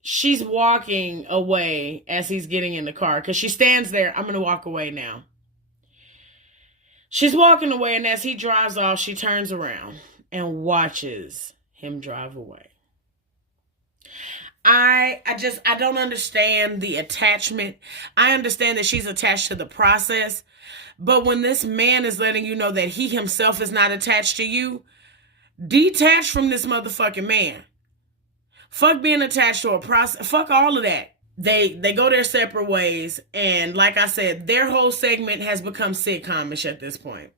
she's walking away as he's getting in the car. Because she stands there. "I'm going to walk away now." She's walking away, and as he drives off, she turns around and watches him drive away. I don't understand the attachment. I understand that she's attached to the process. But when this man is letting you know that he himself is not attached to you, detach from this motherfucking man. Fuck being attached to a process. Fuck all of that. They go their separate ways. And like I said, their whole segment has become sitcomish at this point.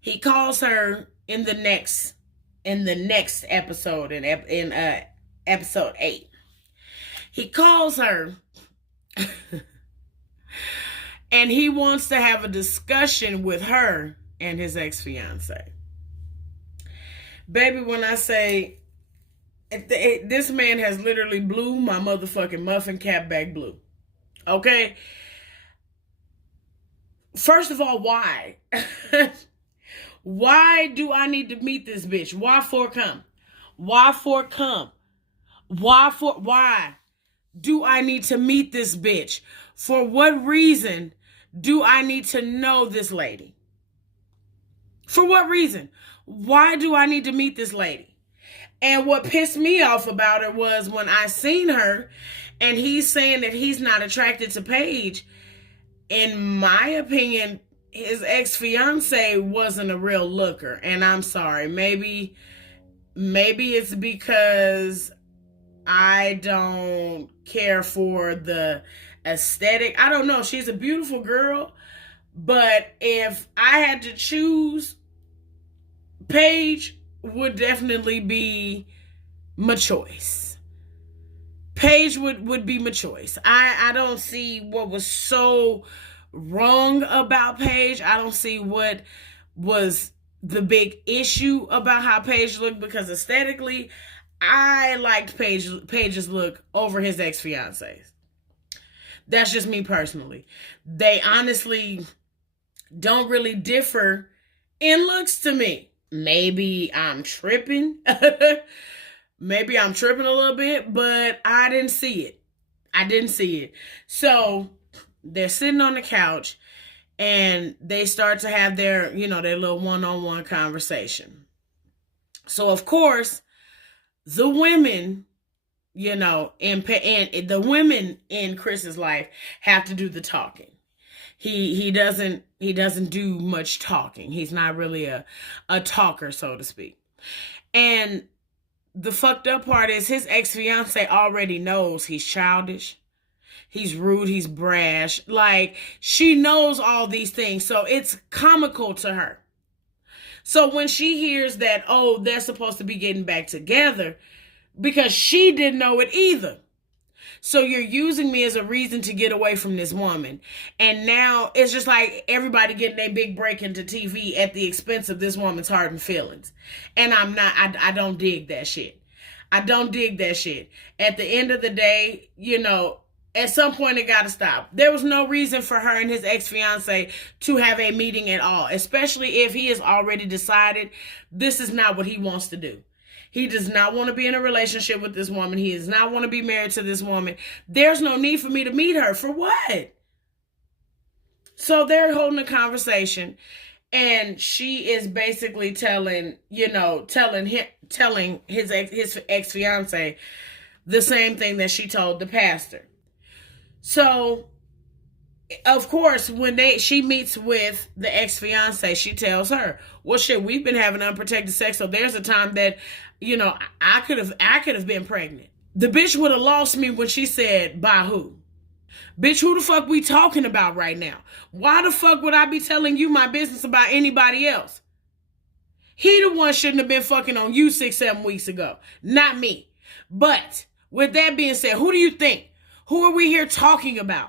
He calls her in the next episode, in episode 8. He calls her and he wants to have a discussion with her and his ex-fiance. Baby, when I say this man has literally blew my motherfucking muffin cap back blue. Okay? First of all, why? Why do I need to meet this bitch? Why for come? Why for come? Why do I need to meet this bitch? For what reason do I need to know this lady? For what reason? Why do I need to meet this lady? And what pissed me off about her was when I seen her and he's saying that he's not attracted to Paige. In my opinion, his ex-fiance wasn't a real looker. And I'm sorry. Maybe it's because I don't care for the aesthetic. I don't know. She's a beautiful girl. But if I had to choose, Paige would definitely be my choice. Paige would be my choice. I don't see what was so wrong about Paige. I don't see what was the big issue about how Paige looked, because aesthetically, I liked Paige's look over his ex-fiance's. That's just me personally. They honestly don't really differ in looks to me. Maybe I'm tripping. Maybe I'm tripping a little bit, but I didn't see it. So they're sitting on the couch and they start to have their little one-on-one conversation. So of course, the women, and the women in Chris's life have to do the talking. He doesn't do much talking. He's not really a talker, so to speak. And the fucked up part is his ex-fiance already knows he's childish, he's rude, he's brash. Like, she knows all these things, so it's comical to her. So when she hears that, oh, they're supposed to be getting back together, because she didn't know it either. So you're using me as a reason to get away from this woman. And now it's just like everybody getting a big break into TV at the expense of this woman's heart and feelings. And I don't dig that shit. I don't dig that shit. At the end of the day, at some point it gotta stop. There was no reason for her and his ex-fiance to have a meeting at all, especially if he has already decided this is not what he wants to do. He does not want to be in a relationship with this woman. He does not want to be married to this woman. There's no need for me to meet her. For what? So they're holding a conversation, and she is basically telling his ex-fiance the same thing that she told the pastor. So, of course, when she meets with the ex-fiance, she tells her, well, shit, we've been having unprotected sex, so there's a time that, I could have been pregnant. The bitch would have lost me when she said, by who? Bitch, who the fuck we talking about right now? Why the fuck would I be telling you my business about anybody else? He the one shouldn't have been fucking on you 6-7 weeks ago, not me. But with that being said, who do you think? Who are we here talking about?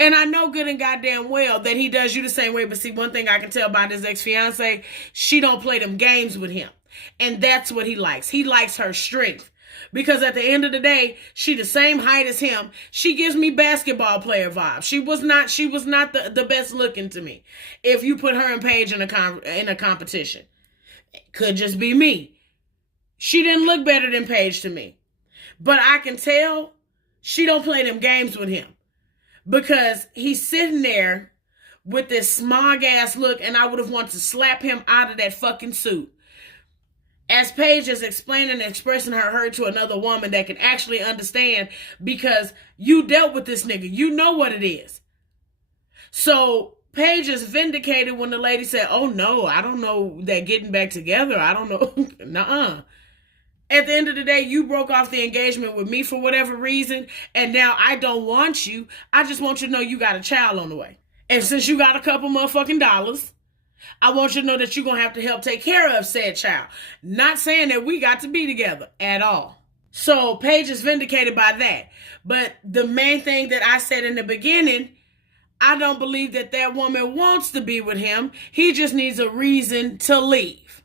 And I know good and goddamn well that he does you the same way. But see, one thing I can tell by this ex-fiance, she don't play them games with him. And that's what he likes. He likes her strength. Because at the end of the day, she the same height as him. She gives me basketball player vibes. She was not the best looking to me. If you put her and Paige in a competition. It could just be me. She didn't look better than Paige to me. But I can tell she don't play them games with him. Because he's sitting there with this smug ass look, and I would have wanted to slap him out of that fucking suit. As Paige is explaining and expressing her hurt to another woman that can actually understand, because you dealt with this nigga. You know what it is. So Paige is vindicated when the lady said, oh no, I don't know that getting back together. I don't know. Nuh-uh. At the end of the day, you broke off the engagement with me for whatever reason, and now I don't want you. I just want you to know you got a child on the way. And since you got a couple motherfucking dollars, I want you to know that you're going to have to help take care of said child. Not saying that we got to be together at all. So Paige is vindicated by that. But the main thing that I said in the beginning, I don't believe that woman wants to be with him. He just needs a reason to leave.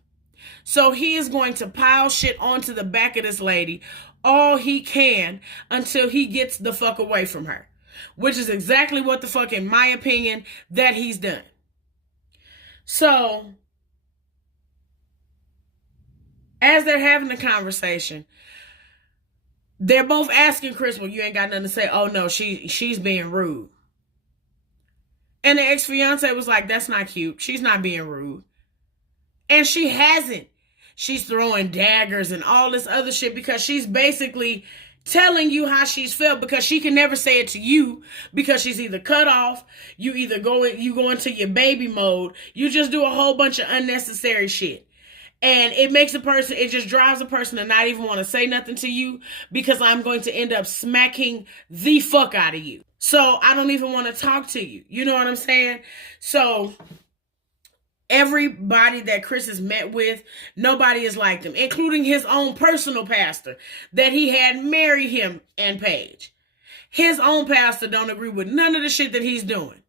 So he is going to pile shit onto the back of this lady all he can until he gets the fuck away from her. Which is exactly what the fuck, in my opinion, that he's done. So, as they're having the conversation, they're both asking Chris, well, you ain't got nothing to say. Oh, no, she's being rude. And the ex-fiance was like, that's not cute. She's not being rude. And she hasn't. She's throwing daggers and all this other shit because she's basically telling you how she's felt, because she can never say it to you because she's either cut off, you go into your baby mode, you just do a whole bunch of unnecessary shit. And it just drives a person to not even want to say nothing to you, because I'm going to end up smacking the fuck out of you. So I don't even want to talk to you. You know what I'm saying? So everybody that Chris has met with, nobody is like them, including his own personal pastor that he had marry him and Paige. His own pastor don't agree with none of the shit that he's doing.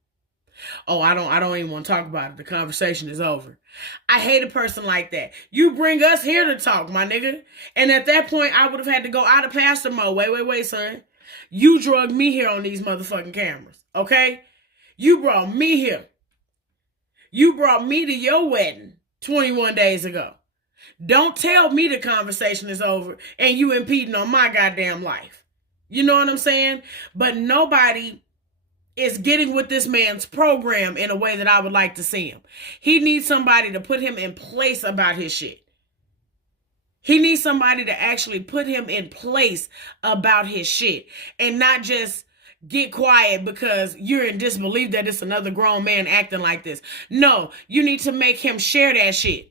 Oh, I don't even want to talk about it. The conversation is over. I hate a person like that. You bring us here to talk, my nigga. And at that point, I would have had to go out of pastor mode. Wait, son. You drugged me here on these motherfucking cameras, okay? You brought me here. You brought me to your wedding 21 days ago. Don't tell me the conversation is over and you impeding on my goddamn life. You know what I'm saying? But nobody is getting with this man's program in a way that I would like to see him. He needs somebody to put him in place about his shit. He needs somebody to actually put him in place about his shit and not just get quiet because you're in disbelief that it's another grown man acting like this. No, you need to make him share that shit.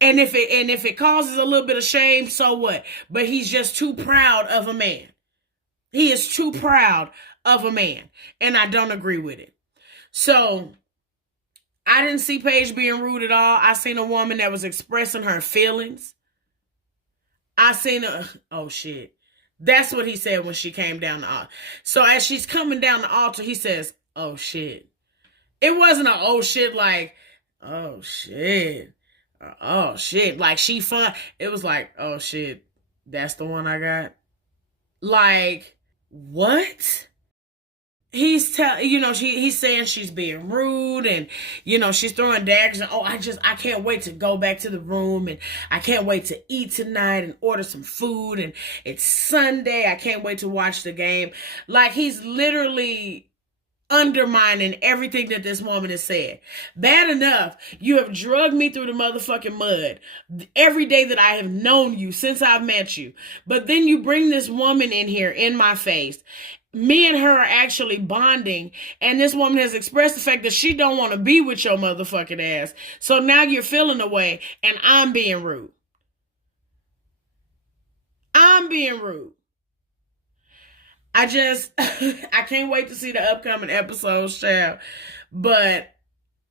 And if it causes a little bit of shame, so what? But he's just too proud of a man. He is too proud of a man. And I don't agree with it. So I didn't see Paige being rude at all. I seen a woman that was expressing her feelings. I seen oh shit. That's what he said when she came down the altar. So as she's coming down the altar, he says, oh shit. It wasn't a oh shit like, oh shit. Oh shit. Like she fun. It was like, oh shit. That's the one I got. Like, what? He's he's saying she's being rude, and she's throwing daggers, and I can't wait to go back to the room, and I can't wait to eat tonight and order some food, and it's Sunday, I can't wait to watch the game. Like, he's literally undermining everything that this woman has said. Bad enough, you have drugged me through the motherfucking mud every day that I have known you since I've met you. But then you bring this woman in here in my face. Me and her are actually bonding, and this woman has expressed the fact that she don't want to be with your motherfucking ass. So now you're feeling away, and I'm being rude. I'm being rude. I can't wait to see the upcoming episodes, child. But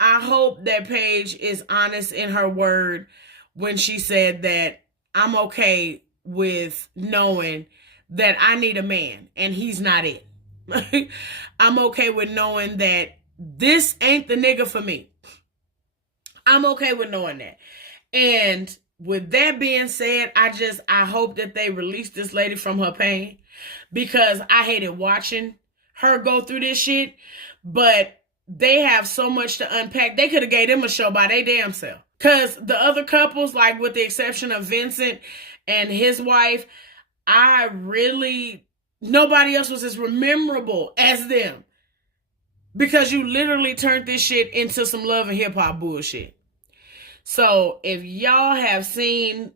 I hope that Paige is honest in her word when she said that I'm okay with knowing that I need a man and he's not it. I'm okay with knowing that this ain't the nigga for me. I'm okay with knowing that. And with that being said, I hope that they release this lady from her pain, because I hated watching her go through this shit. But they have so much to unpack. They could have gave them a show by their damn self. Because the other couples, like with the exception of Vincent and his wife, nobody else was as memorable as them. Because you literally turned this shit into some love and hip hop bullshit. So if y'all have seen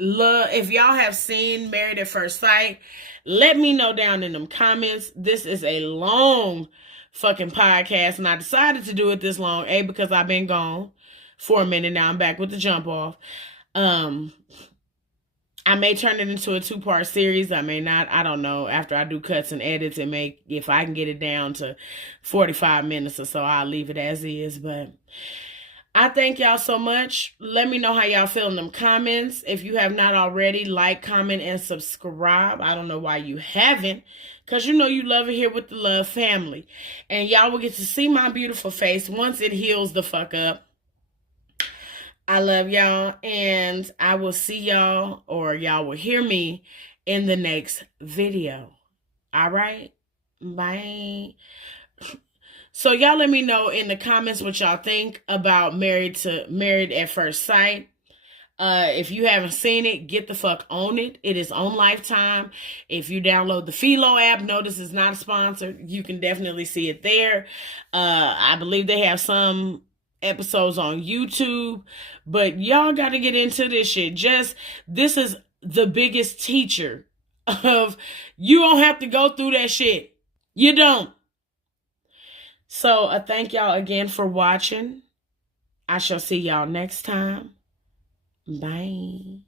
Married at First Sight, let me know down in them comments. This is a long fucking podcast, and I decided to do it this long, because I've been gone for a minute. Now I'm back with the jump off. I may turn it into a 2-part series. I may not. I don't know. After I do cuts and edits, if I can get it down to 45 minutes or so, I'll leave it as is. But I thank y'all so much. Let me know how y'all feel in them comments. If you have not already, like, comment, and subscribe. I don't know why you haven't, because you love it here with the Love family. And y'all will get to see my beautiful face once it heals the fuck up. I love y'all, and I will see y'all, or y'all will hear me in the next video. All right? Bye. So y'all let me know in the comments what y'all think about Married at First Sight. If you haven't seen it, get the fuck on it. It is on Lifetime. If you download the Philo app, notice it's not sponsored. You can definitely see it there. I believe they have some episodes on YouTube, but y'all got to get into this shit. This is the biggest teacher of, you don't have to go through that shit. You don't. So thank y'all again for watching. I shall see y'all next time. Bye.